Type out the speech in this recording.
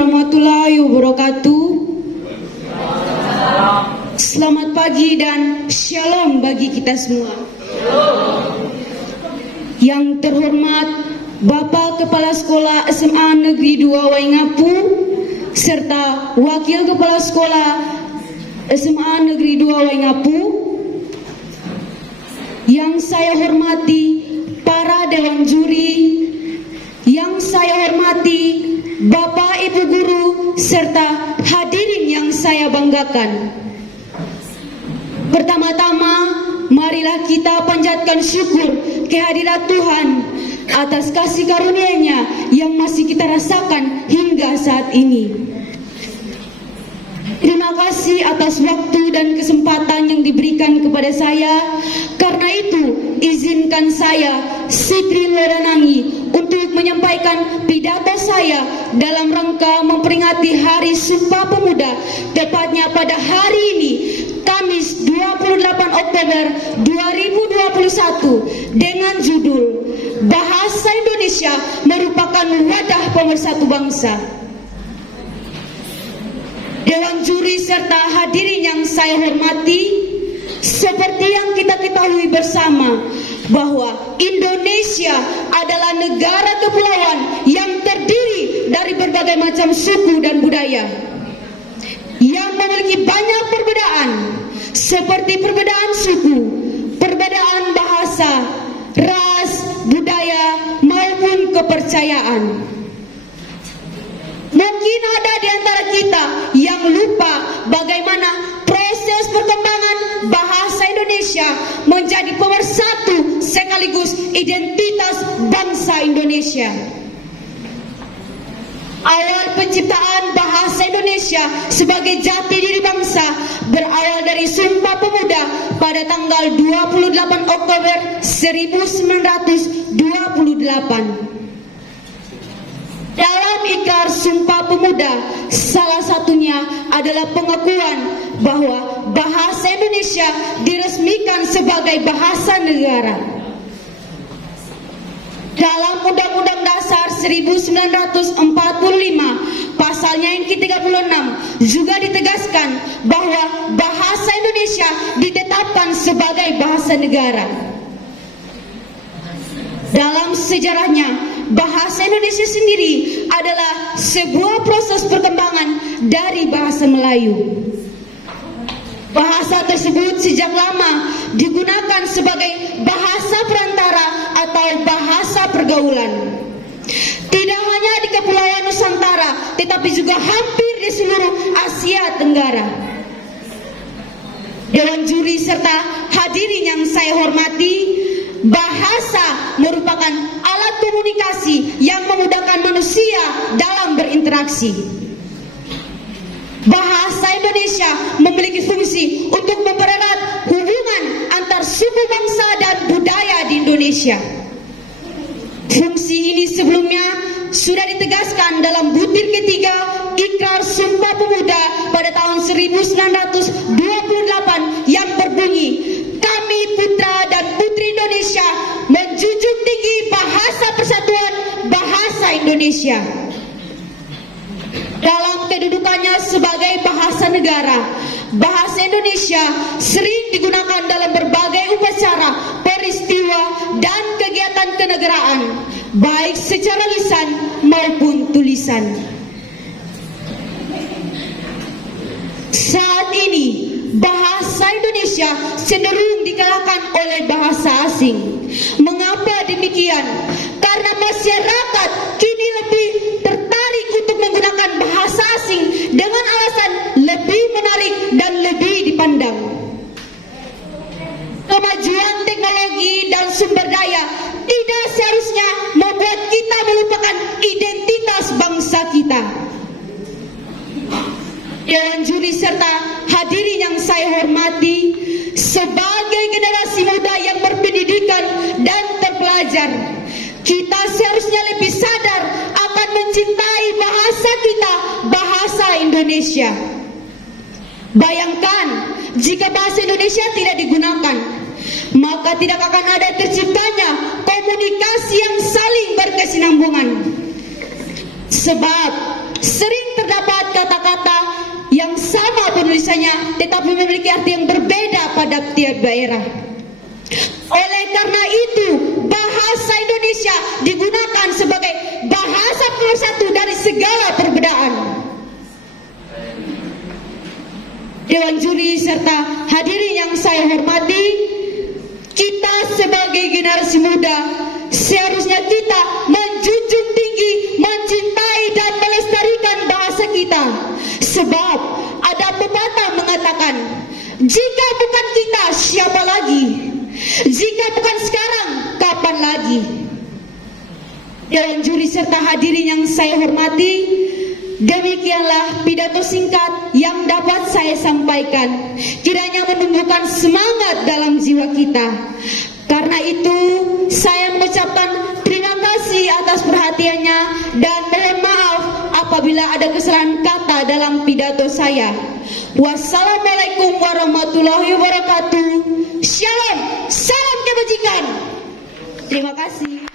warahmatullahi wabarakatuh. Selamat pagi dan shalom bagi kita semua. Yang terhormat Bapak Kepala Sekolah SMA Negeri 2 Waingapu serta Wakil Kepala Sekolah SMA Negeri 2 Waingapu. Yang saya hormati para dewan juri, yang saya hormati Bapak Ibu guru serta hadirin yang saya banggakan. Pertama-tama, marilah kita panjatkan syukur kehadirat Tuhan atas kasih karunia-Nya yang masih kita rasakan hingga saat ini. Terima kasih atas waktu dan kesempatan yang diberikan kepada saya. Karena itu, izinkan saya, Sitri Lodanangi, untuk menyampaikan pidato saya dalam rangka memperingati Hari Sumpah Pemuda, tepatnya pada hari ini, Kamis 28 Oktober 2021, dengan judul Bahasa Indonesia Merupakan Wadah Pemersatu Bangsa. Dewan juri serta hadirin yang saya hormati, seperti yang kita ketahui bersama bahwa Indonesia adalah negara kepulauan yang terdiri dari berbagai macam suku dan budaya yang memiliki banyak perbedaan seperti perbedaan suku, perbedaan bahasa, ras, budaya maupun kepercayaan. Mungkin ada di antara kita yang lupa bagaimana proses perkembangan bahasa Indonesia menjadi pemersatu sekaligus identitas bangsa Indonesia. Awal penciptaan bahasa Indonesia sebagai jati diri bangsa berawal dari Sumpah Pemuda pada tanggal 28 Oktober 1928. Dalam ikrar Sumpah Pemuda, salah satunya adalah pengakuan bahwa bahasa Indonesia diresmikan sebagai bahasa negara. Dalam Undang-Undang Dasar 1945, pasalnya yang ke-36 juga ditegaskan bahwa bahasa Indonesia ditetapkan sebagai bahasa negara. Dalam sejarahnya, bahasa Indonesia sendiri adalah sebuah proses perkembangan dari bahasa Melayu. Bahasa tersebut sejak lama digunakan sebagai bahasa perantara atau bahasa pergaulan. Tidak hanya di Kepulauan Nusantara, tetapi juga hampir di seluruh Asia Tenggara. Dewan juri serta hadirin yang saya hormati, bahasa merupakan alat komunikasi yang memudahkan manusia dalam berinteraksi. Bahasa Indonesia memiliki fungsi untuk mempererat hubungan antar suku bangsa dan budaya di Indonesia. Fungsi ini sebelumnya sudah ditegaskan dalam butir ketiga Ikrar Sumpah Pemuda pada tahun 1928 yang berbunyi, "Kami putra dan putri Indonesia menjunjung tinggi bahasa persatuan bahasa Indonesia." Dalam kedudukannya sebagai bahasa negara, bahasa Indonesia sering digunakan dalam berbagai upacara, peristiwa, dan kegiatan kenegaraan, baik secara lisan maupun tulisan. Saat ini, bahasa Indonesia cenderung dikalahkan oleh bahasa asing. Mengapa demikian? Karena masyarakat kini lebih tertarik untuk menggunakan bahasa asing dengan alasan lebih menarik dan lebih dipandang. Kemajuan teknologi dan sumber daya tidak seharusnya membuat kita melupakan identitas bangsa kita. Dewan juri serta hadirin yang saya hormati, sebagai generasi muda yang berpendidikan dan terpelajar, kita seharusnya lebih sadar akan mencintai bahasa kita, bahasa Indonesia. Bayangkan jika bahasa Indonesia tidak digunakan, maka tidak akan ada terciptanya komunikasi yang saling berkesinambungan. Sebab sering tetapi memiliki arti yang berbeda pada tiap daerah. Oleh karena itu, bahasa Indonesia digunakan sebagai bahasa pemersatu dari segala perbedaan. Dewan juri serta hadirin yang saya hormati, kita sebagai generasi muda seharusnya kita menjunjung tinggi, mencintai dan melestarikan bahasa kita. Sebab ada pepatah mengatakan, jika bukan kita, siapa lagi? Jika bukan sekarang, kapan lagi? Dewan juri serta hadirin yang saya hormati, demikianlah pidato singkat yang dapat saya sampaikan. Kiranya menumbuhkan semangat dalam jiwa kita. Karena itu, saya mengucapkan terima kasih atas perhatiannya dan mohon maaf apabila ada kesalahan kata dalam pidato saya. Wassalamualaikum warahmatullahi wabarakatuh. Shalom, salam kebajikan. Terima kasih.